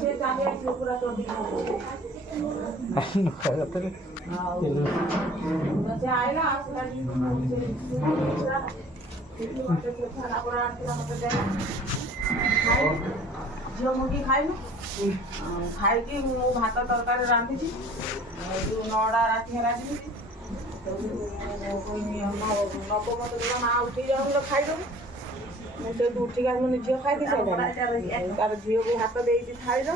ସେ ଚାଲି ଆସିବ ପୁରା ଚଣ୍ଡୀ ସେ ଆଇଲା ଆସିଲା ଝିଅ ମୁଗି ଖାଇଲୁ ଖାଇକି ମୁଁ ଭାତ ତରକାରୀ ରାନ୍ଧିଛି ଯୋଉ ନଅଟା ରାତି ହେଲା ନବ ମତେ ମା ଉଠି ଯାଉନ ଖାଇଦେବୁ ମୁଁ ସେଇଠୁ ଉଠିକି ଆସିଲି ଝିଅ ଖାଇଦେଇ ସାରିଲାଣି ତାର ଝିଅକୁ ଭାତ ଦେଇଛି ଖାଇଦ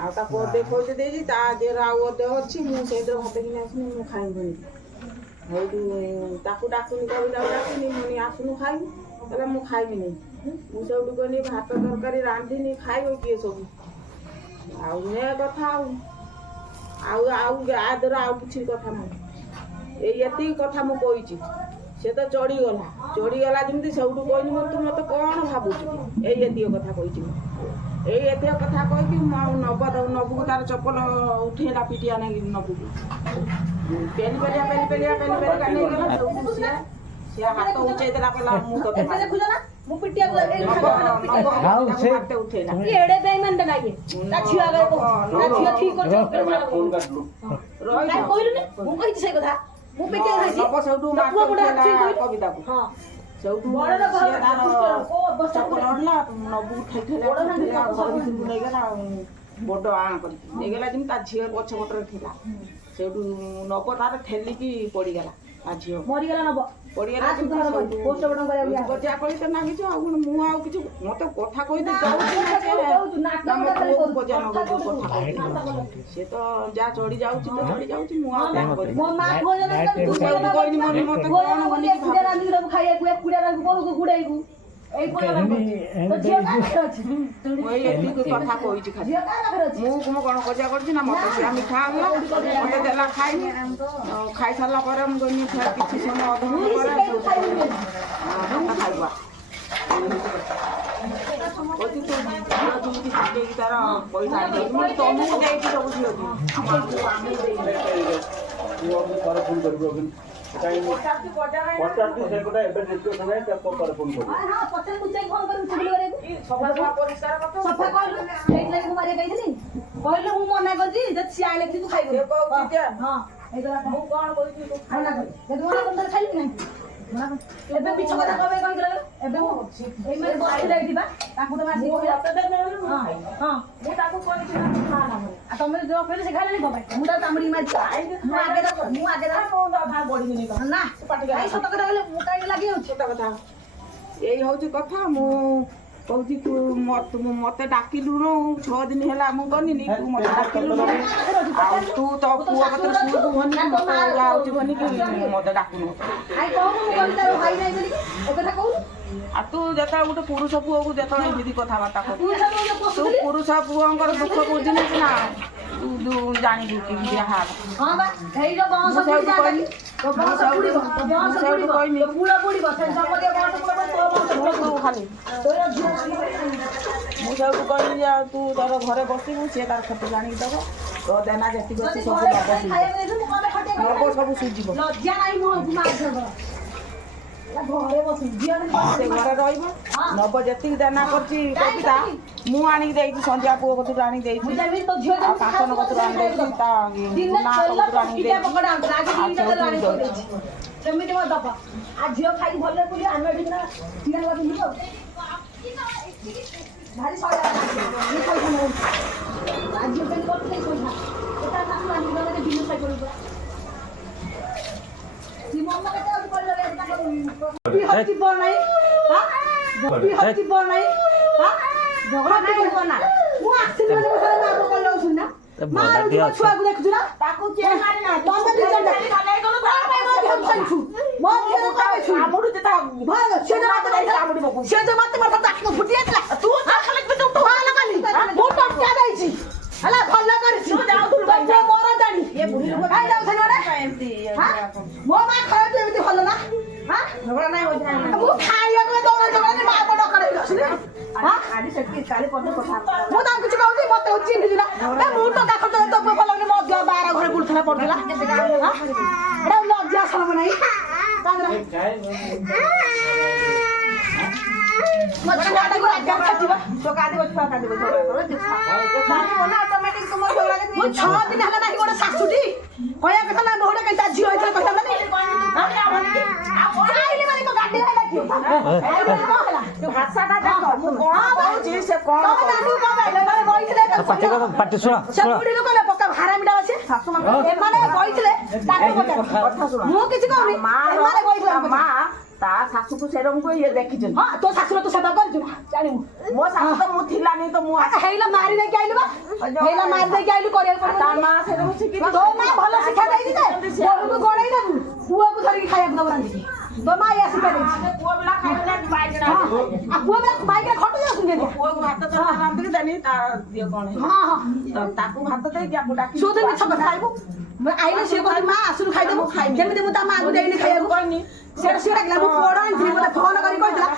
ଆଉ ତାକୁ ଅଧେ ଖୋଜି ଦେଇଛି ତା ଦେହରେ ଆଉ ଅଧେ ଅଛି ମୁଁ ସେଇଥିରେ ଭାତ କିଣି ଆସିନି ମୁଁ ଖାଇବିନି ସେଇଠୁ ତାକୁ ଡାକୁନି ଡାକୁନି ମୁଁ ଆସୁନୁ ଖାଇବୁ ହେଲେ ମୁଁ ଖାଇବିନି ମୁଁ ସେଇଠୁ କହିଲି ଭାତ ତରକାରୀ ରାନ୍ଧିନି ଖାଇବ କିଏ ସବୁ ଆଉ ନେ କଥା ଆଉ ଆଦର ଆଉ କିଛି କଥା ନାହିଁ ଏଇ ଏତିକି କଥା ମୁଁ କହିଛି ସେ ତ ଚଢ଼ିଗଲା ଯେମିତି ସେଇଠୁ କହିନି ମୁଁ ତୁ ମୋତେ କ'ଣ ଭାବୁଛୁ ଏଇ ଏତିକି କଥା କହିଛି ମୁଁ ଏଇ ଏତିକି କଥା କହିକି ମୁଁ ଆଉ ନବୁକୁ ତାର ଚପଲ ଉଠେଇଲା ପିଟିଆ ନାଗି ନବୁକୁ ପେଲିପେଲିଆ ନେଇଗଲା ସେଇଠୁ ସିଏ ହାତ ଉଠେଇ ଦେଲା କହିଲା ମୁଁ ତତେ ମୁଁ ପିଟିଆ ଉଠେଇଲା ଏଡେ ବେଇମାନଟା ଲାଗେ ତା ଝିଅ ଠିକ କହିଲୁନି ମୁଁ କହିଛି ସେଇ କଥା ମୁଁ ପିଟିଆ ଖାଇଛି କବିତାକୁ ସେଇଠୁ ଚପଲ ଆଣିଲା ନବୁ ନେଇଗଲା ବଡ ଆଣ କରିକି ନେଇଗଲା ଯେମିତି ତା ଝିଅ ପଛ ପଟରେ ଥିଲା ସେଇଠୁ ନବ ତାର ଠେଲିକି ପଡିଗଲା ତା ଝିଅ ମରିଗଲା ନବ ପଡିଗଲା ବଜା କଳି ତ ନାଗିଛୁ ଆଉ କଣ ମୁଁ ଆଉ କିଛି ମତେ କଥା କହିଦେ ସେ ତ ଯାହା ଚଢି ଯାଉଛି ମୁଁ ଆଉ କହିନି କଥା କହିଛି ଖାଲି ମୁଁ କ'ଣ କଜା କରୁଛି ନା ମତେ ସେ ମିଠା ଆଣିଲା ମତେ ଦେଲା ଖାଇନି ଖାଇସାରିଲା ପରେ ମୁଁ କହିନି କିଛି ସମୟ ଅଧଘଣ୍ଟା ଖାଇବା କହୁଛି ତୁ ଝିଅ ଯେମିତି ଶିଖେଇକି ତାର ପଇସା ଆଣିଦେଉଛି ମୁଁ ତମକୁ ଦେଇଛି ସବୁ ଝିଅକୁ କହିଲେ ମୁଁ ମନା କରିଛି ଯଦି ସିଏ ଆଇଲେ କିଛି ତୁ ଖାଇବୁ ମୁଁ କଣ କହିଛି ଖାଇଲି ନାହିଁ ଏବେ ମିଛ କଥା କବେ କହିଥିଲା ଏବେ ମୁଁ ଏଇମାନେ ବସିଥିଲା ଏଇଠି ବା ତାକୁ ତ ମାସି ମୁଁ ତାକୁ କହିଛି ତମେ ଯୋଉ କହିଲେ ସେ ଖାଇଲେନି କବେ ମୁଁ ତାକୁ କାମୁଡି ମାରିଛି ମୁଁ ଆଗେ ବଢିନି ନା ସତ କଥା କହିଲେ ମୁଁ କାହିଁକି ଲାଗିଯାଉଛି ସତ କଥା ଏଇ ହଉଛି କଥା ମୁଁ କହୁଛି ତୁ ମତେ ଡାକିଲୁନୁ 6 ଦିନ ହେଲା ମୁଁ ଗନିନି ତୁ ମତେ ଡାକିଲୁନୁ ଆଉ ତୁ ତୋ ପୁଅ କତିରେ ଶୁଣୁ ଭନି ମତେ ଯାଉଛି ଭନି ମତେ ଡାକୁନୁ ଆଉ ତୁ ଯେତେବେଳେ ଗୋଟେ ପୁରୁଷ ପୁଅକୁ ଯେତେବେଳେ ଏମିତି କଥାବାର୍ତ୍ତା କରୁ ତୁ ପୁରୁଷ ପୁଅଙ୍କର ଦୁଃଖ ବୁଝିନେ ସିନା ତୁ ଜାଣିବୁ କେମିତି ଯାହା ଖାଲି ମୁଁ ସବୁ କହିଲି ଯେ ଆଉ ତୁ ତୋର ଘରେ ବସିବୁ ସିଏ ତାର ଖଟି ଜାଣିକି ଦେବ ତୋ ଦେନା ଯେତିକି ଅଛି ସବୁ ନବ ସବୁ ସୁଝିବ ସେ ଘରେ ରହିବ ନବ ଯେତିକି ଦେନା କରିଛି କବିତା ମୁଁ ଆଣିକି ଦେଇଛି ସନ୍ଧ୍ୟା ପୁଅ କତରୁ ଆଣିକି ଦେଇଛି ଆଉ କାଞ୍ଚନ କତରୁ ଆଣି ଦେଇଛି ତା ନା କତରୁ ଆଣିକି ଦେଇଛି ସେମିତି ମୋ ଦବା ଆଉ ଝିଅ ଖାଇକି ଭଲରେ ପୁଲି ଆମେ ଏଠି ଭାରି ପଇସା ନଉଛି ଝିଅ କେମିତି କରୁଛି ପଇସା ଏଟା ତାକୁ ଆଣିକି ଗଲେ ଦିନ ଖାଇ ପଡ଼ିବ ଛୁଆକୁ ଦେଖୁଛୁ ନା ତାକୁ ହେଲା ଭଲ କରିଛି ମୋର ଜାଣି ମୋ ମା ଖାଇବା ଏମିତି ଭଲ ନା ମୁଁ ଖାଇବାକୁ ଦଉନାହିଁ ମା ବଡ କରାଇ ମୁଁ ତାଙ୍କୁ କିଛି କହୁଛି ମତେ ଚିହ୍ନିଛୁ ନା ମୁଁ ତ ଦେଖ ଭଲ ମୋ ଦେହ ବାର ଘରେ ବୁଲୁଥିଲା ପଡୁଥିଲା ଏଟା ଲଜ୍ଜା ସମ ନାହିଁ ମୋ ଛୁଆଟାକୁ ରାଜ୍ୟରେ ଛାଡ଼ିବା ଛୁଆ କାନ୍ଦିବ ଛୁଆ କାନ୍ଦିବ ଅଟୋମେଟିକ ତୁମ ମୁଁ 6 ଦିନ ହେଲା ନାହିଁ ଗୋଟେ ଶାଶୁଟି କହିବା କଥା ନା ବୋହୂଟା କେତେ ଝିଅ ହେଇଥିଲେ କଥା ମାନେ ଆଇଲେ ମାନେ ତ ଗାଡି ହେଲା କିଏ ଭାଷାଟା ଦେଖ ମୁଁ କଣ କହୁଛି ସେ କଣ ପାଟି ଶୁଣ ସେ ବୁଢୀ ଲୋକ ନା ପକା ହାରାମିଟା ଅଛି ଏମାନେ କହିଥିଲେ ମୁଁ କିଛି କହୁନି ଏମାନେ କହିଥିଲେ ମା ତା ଶାଶୁକୁ ସେରଙ୍କୁ ଇଏ ଦେଖିଛନ୍ତି ହଁ ତୋ ଶାଶୁର ତୁ ସେବା କରିଛୁ ନା ଜାଣିବୁ ମୋ ଶାଶୁ ତ ମୁଁ ଥିଲାନି ତ ମୁଁ ହେଇଲା ମାରି ଦେଇକି ଆଇଲୁ ବା ହେଇଲା ମାରି ଦେଇକି ଆଇଲୁ କରିବାକୁ ତା ପଡିବ ମା ସେରଙ୍କୁ ଶିଖିଛି ତୋ ମା ଭଲ ଶିକ୍ଷା ଦେଇଛି ଯେ ବୋହୂକୁ ଗୋଡେଇ ଦେବୁ ପୁଅକୁ ଧରିକି ଖାଇବାକୁ ଦବୁ ରାନ୍ଧିକି ତୋ ମା ଏଇଆ ଶିକ୍ଷା ଦେଇଛି ପୁଅ ପିଲା ଖାଇଲେ ବାଇଗଣ ଆଉ ପୁଅ ପିଲା ବାଇକରେ ଖଟୁ ଯାଉଛନ୍ତି କେମିତି ପୁଅକୁ ଭାତ ତ ରାନ୍ଧିକି ଦେନି ତା ଦିଅ କଣ ହଁ ହଁ ତାକୁ ଭାତ ଦେଇକି ଆକୁ ଡାକି ଶୋଧେ ମିଛ କଥା ଖାଇବୁ ଆଇଲେ ସିଏ କହୁଛି ମା ଆସୁନୁ ଖାଇଦେବୁ ଯେମିତି ମୁଁ ତା ମାଆକୁ ଦେଇନି ଖାଇବାକୁ କହିନି ସେଟା ସିଏ ଡାକିଲା ମୁଁ ପୋଡ଼ ଆଣିଥିଲି ମୋତେ ଫୋନ କରି କହିଥିଲା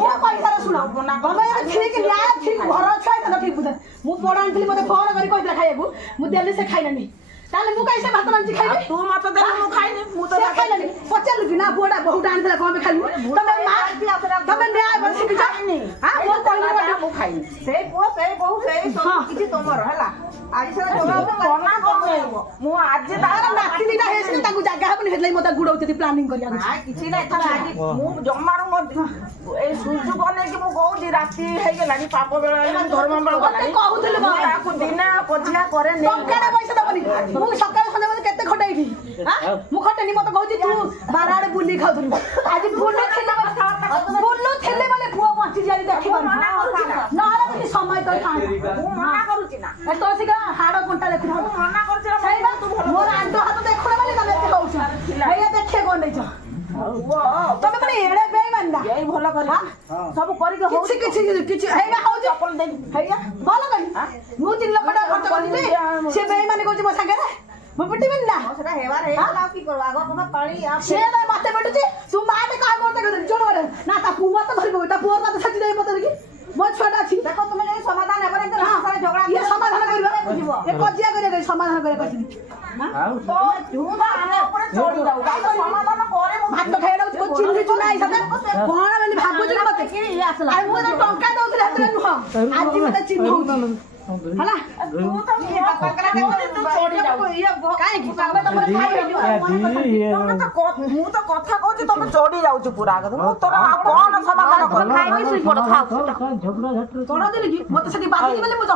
ମୋ ପଇସାରେ ଶୁଣ ତମେ ଠିକ ନ୍ୟାୟ ଠିକ ଘର ଛୁଆ ହେଇଥାନ୍ତା ଠିକ ବୁଝା ମୁଁ ପୋଡ଼ ଆଣିଥିଲି ମୋତେ ଫୋନ କରି କହିଥିଲା ଖାଇବାକୁ ମୁଁ ଦେଲି ସେ ଖାଇଲାନି ତାହେଲେ ମୁଁ କାହିଁ ସେ ଭାତ ରାନ୍ଧି ଖାଇବି ତୁ ମତେ ଦେଲୁ ମୁଁ ଖାଇନି ମୁଁ ତ ସେ ଖାଇଲାନି ପଚାରିଲୁ କି ନା ପୁଅଟା ବହୁଟା ଆଣିଥିଲା କଣ ପାଇଁ ଖାଇଲୁ ତମେ ମା ତମେ ନ୍ୟାୟ ବସିକି ଖାଇନି ହଁ ମୁଁ କହିଲି ମୁଁ ଖାଇନି ସେଇ ପୁଅ ସେଇ ବୋହୁ ସେଇ କିଛି ତମର ହେଲା ଆଜି ସେଟା ମୁଁ ଆଜି ତାର ନାତି ଦିଟା ହେଇଛି ନା ତାଙ୍କୁ ଜାଗା ହବନି ସେଥିଲାଗି ମୋତେ ଗୁଡଉଛନ୍ତି ପ୍ଲାନିଂ କରିବାକୁ କିଛି ନାହିଁ ଆଜି ମୁଁ ଜମାରୁ ଏଇ ସୁଯୋଗ ନେଇକି ମୁଁ କହୁଛି ରାତି ହେଇଗଲାଣି ପାପ ବେଳ ହେଇଗଲାଣି ଧର୍ମ ବେଳ ଗଲାଣି କହୁଥିଲି ତାକୁ ଦିନେ ପଚିଲା ପରେ ଟଙ୍କାଟେ ପଇସା ଦବନି ମୁଁ ସକାଳେ ସନ୍ଧ୍ୟାବେଳେ କେତେ ଖଟେଇବି ମୁଁ ଖଟେନି ମତେ କହୁଛି ତୁ ବାର ଆଡେ ବୁଲି ଖାଉଥିଲୁ ଆଜି ବୁଲୁ ଥିଲେ ବୋଲି ପୁଅ ବଞ୍ଚିଛି ଆଜି ଦେଖିପାରୁଛୁ ନହେଲେ କିଛି ସମୟ ତ ମୁଁ ମନା କରୁଛି ନା ତ ଶୀଘ୍ର ହାଡ କଣ୍ଟା ଦେଖୁଛୁ ମନା କରୁଛି ସେଇଟା ମୋର ଆଣ୍ଟ ହାତ ଦେଖୁନ ବୋଲି ତମେ ଏତେ ହଉଛ ଏଇଆ ଦେଖେ କଣ ନେଇଛ ତମେ ମାନେ ଏଡେ ବେଇମାନ ନା ଏଇ ଭଲ କରି ସବୁ କରିକି କିଛି କିଛି କିଛି ହେଇନା ହଉଛି ହେଇଆ ଭଲ କରି ମୁଁ 3 ଲକ୍ଷ ଟଙ୍କା ଖର୍ଚ୍ଚ କରିଛି ସେ ବେଇମାନେ କହୁଛି ମୋ ସାଙ୍ଗରେ ମୁଁ ପିଟିବିନି ନା ସେଟା ହେବାର ହେଇଗଲା କି କର ଆଗ ତମ ପାଳି ସେ ମତେ ପିଟୁଛି ତୁ ମାଟେ କାହା ମତେ ଜଣ ନା ତା ପୁଅ ମତେ ଧରିବ ତା ପୁଅ ମତେ ଛାଟି ଦେଇ ମତେ ଧରିକି ମୋ ଛୁଆଟା ଅଛି ଦେଖ ତୁମେ ଯଦି ସମାଧାନ ହେବରେ ଝଗଡା ଇଏ ସମାଧାନ କରିବା ଏ କଜିଆ କରିବା ସମାଧାନ କରିବା କହିଥିଲି ସମାଧାନ ପରେ ଭାତ ଖାଇବାକୁ ଚିହ୍ନି ଚୁନା ହେଇସାରେ କଣ ବୋଲି ଭାବୁଛୁ ମତେ ଆରେ ମୁଁ ତ ଟଙ୍କା ଦଉଥିଲି ହାତରେ ନୁହଁ ଆଜି ମତେ ଚିହ୍ନଉଛି ହେଲା ମୁଁ ତ କଥା କହୁଛି ତମେ ଚଢି ଯାଉଛୁ ପୁରା ମୁଁ ତୋର କଣ ସମାଧାନ କଣ ଦେଲି କି ମତେ ସେଠି ବାଜିଛି ବୋଲି ମୁଁ